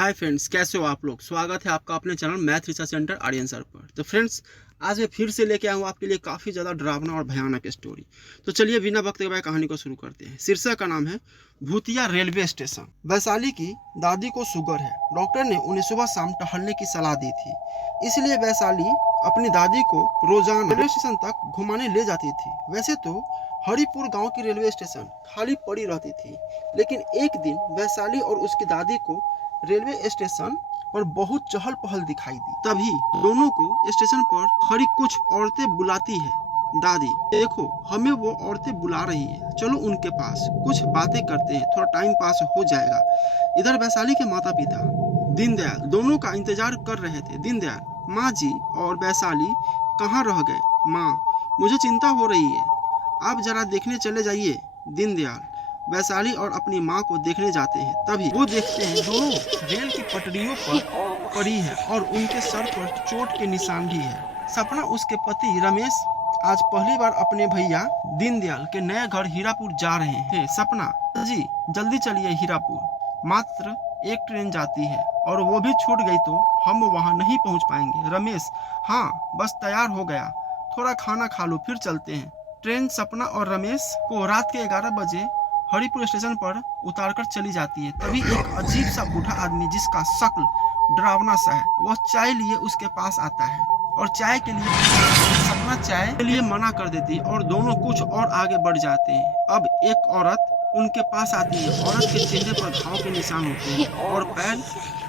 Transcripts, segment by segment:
Hi friends, कैसे हो आप लोग। स्वागत है आपका अपने channel math research centre Aryan sir पर। तो फ्रेंड्स, आज मैं फिर से लेके आया हूँ आपके लिए काफ़ी ज़्यादा डरावना और भयानक स्टोरी। तो चलिए बिना वक्त गवाए कहानी को शुरू करते हैं। शीर्षक का नाम है भूतिया रेलवे स्टेशन। वैशाली की दादी को शुगर है। डॉक्टर ने उन्हें सुबह शाम टहलने की सलाह दी थी, इसलिए वैशाली अपनी दादी को रोजाना रेलवे स्टेशन तक घुमाने ले जाती थी। वैसे तो हरिपुर गांव की रेलवे स्टेशन खाली पड़ी रहती थी, लेकिन एक दिन वैशाली और उसकी दादी को रेलवे स्टेशन पर बहुत चहल पहल दिखाई दी। तभी दोनों को स्टेशन पर खड़ी कुछ औरतें बुलाती है। दादी, देखो हमें वो औरतें बुला रही है, चलो उनके पास कुछ बातें करते हैं, थोड़ा टाइम पास हो जाएगा। इधर वैशाली के माता पिता दीनदयाल दोनों का इंतजार कर रहे थे। दीनदयाल, माँ जी और वैशाली कहाँ रह गए? माँ, मुझे चिंता हो रही है, आप जरा देखने चले जाइए। दीनदयाल वैशाली और अपनी माँ को देखने जाते हैं। तभी वो देखते हैं दोनों रेल की पटरियों पर पड़ी है और उनके सर पर चोट के निशान भी है। सपना, उसके पति रमेश, आज पहली बार अपने भैया दीनदयाल के नए घर हीरापुर जा रहे हैं। सपना जी, जल्दी चलिए हीरापुर, मात्र एक ट्रेन जाती है और वो भी छूट गई तो हम वहाँ नहीं पहुँच पाएंगे। रमेश, हाँ बस तैयार हो गया, थोड़ा खाना खा लो फिर चलते हैं। ट्रेन सपना और रमेश को रात के 11 बजे हरिपुर स्टेशन पर उतारकर चली जाती है। तभी एक अजीब सा बूढ़ा आदमी जिसका शक्ल डरावना सा है, वह चाय लिए उसके पास आता है और चाय के लिए सपना चाय के लिए मना कर देती है और दोनों कुछ और आगे बढ़ जाते हैं। अब एक औरत उनके पास आती है। औरत के चेहरे पर घाव के निशान होते हैं और पैर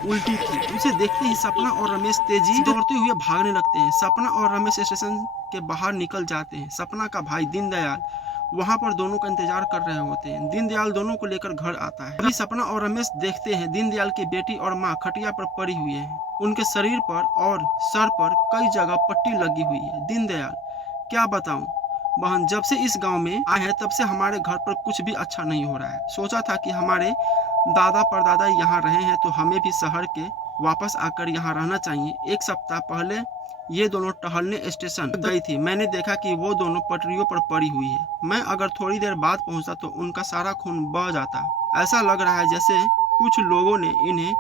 उल्टी थी। उसे देखते ही सपना और रमेश तेजी दौड़ते हुए भागने लगते हैं। सपना और रमेश स्टेशन के बाहर निकल जाते हैं। सपना का भाई दीनदयाल वहां पर दोनों का इंतजार कर रहे होते हैं। दीनदयाल दोनों को लेकर घर आता है। अभी सपना और रमेश देखते हैं दीनदयाल की बेटी और माँ खटिया पर पड़ी हुई है। उनके शरीर पर और सर पर कई जगह पट्टी लगी हुई है। दीनदयाल, क्या बताऊं बहन, जब से इस गांव में आए हैं तब से हमारे घर पर कुछ भी अच्छा नहीं हो रहा है। सोचा था कि हमारे दादा परदादा यहाँ रहे हैं तो हमें भी शहर के वापस आकर यहाँ रहना चाहिए। एक सप्ताह पहले ये दोनों टहलने स्टेशन गई थी। मैंने देखा कि वो दोनों पटरियों पर पड़ी हुई है। मैं अगर थोड़ी देर बाद पहुंचा तो उनका सारा खून बह जाता। ऐसा लग रहा है जैसे कुछ लोगों ने इन्हें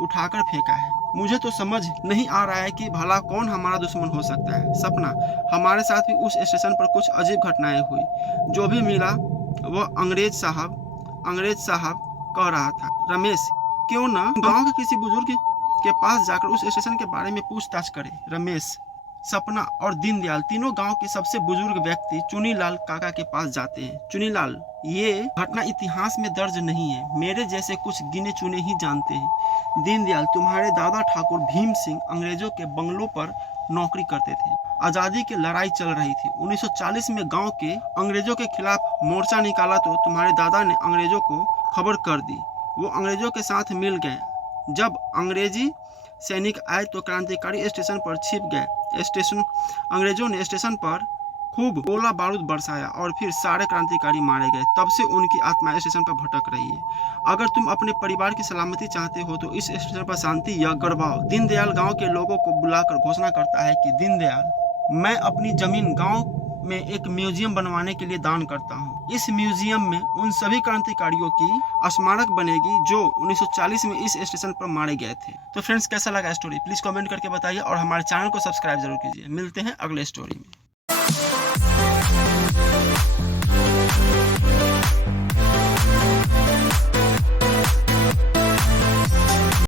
उठाकर फेंका है। मुझे तो समझ नहीं आ रहा है कि भला कौन हमारा दुश्मन हो सकता है। सपना, हमारे साथ भी उस स्टेशन पर कुछ अजीब घटनाएं हुई। जो भी मिला वह अंग्रेज साहब कह रहा था। रमेश, क्यों ना गांव के किसी बुजुर्ग के पास जाकर उस स्टेशन के बारे में पूछताछ करें। रमेश, सपना और दीनदयाल तीनों गांव के सबसे बुजुर्ग व्यक्ति चुनीलाल काका के पास जाते हैं। चुनीलाल, ये घटना इतिहास में दर्ज नहीं है, मेरे जैसे कुछ गिने चुने ही जानते हैं। दीनदयाल, तुम्हारे दादा ठाकुर भीम सिंह अंग्रेजों के बंगलों पर नौकरी करते थे। आजादी की लड़ाई चल रही थी। 1940 में गांव के अंग्रेजों के खिलाफ मोर्चा निकाला तो तुम्हारे दादा ने अंग्रेजों को खबर कर दी। वो अंग्रेजों के साथ मिल गए। जब अंग्रेजी सैनिक आए तो क्रांतिकारी स्टेशन पर छिप गए। अंग्रेजों ने स्टेशन पर खूब गोला बारूद बरसाया और फिर सारे क्रांतिकारी मारे गए। तब से उनकी आत्मा स्टेशन पर भटक रही है। अगर तुम अपने परिवार की सलामती चाहते हो तो इस स्टेशन पर शांति या गढ़वाओ। दीनदयाल गांव के लोगों को बुलाकर घोषणा करता है कि दीनदयाल, मैं अपनी जमीन गांव में एक म्यूजियम बनवाने के लिए दान करता हूँ। इस म्यूजियम में उन सभी क्रांतिकारियों की स्मारक बनेगी जो 1940 में इस स्टेशन पर मारे गए थे। तो फ्रेंड्स, कैसा लगा स्टोरी प्लीज कमेंट करके बताइए और हमारे चैनल को सब्सक्राइब जरूर कीजिए। मिलते हैं अगले स्टोरी में।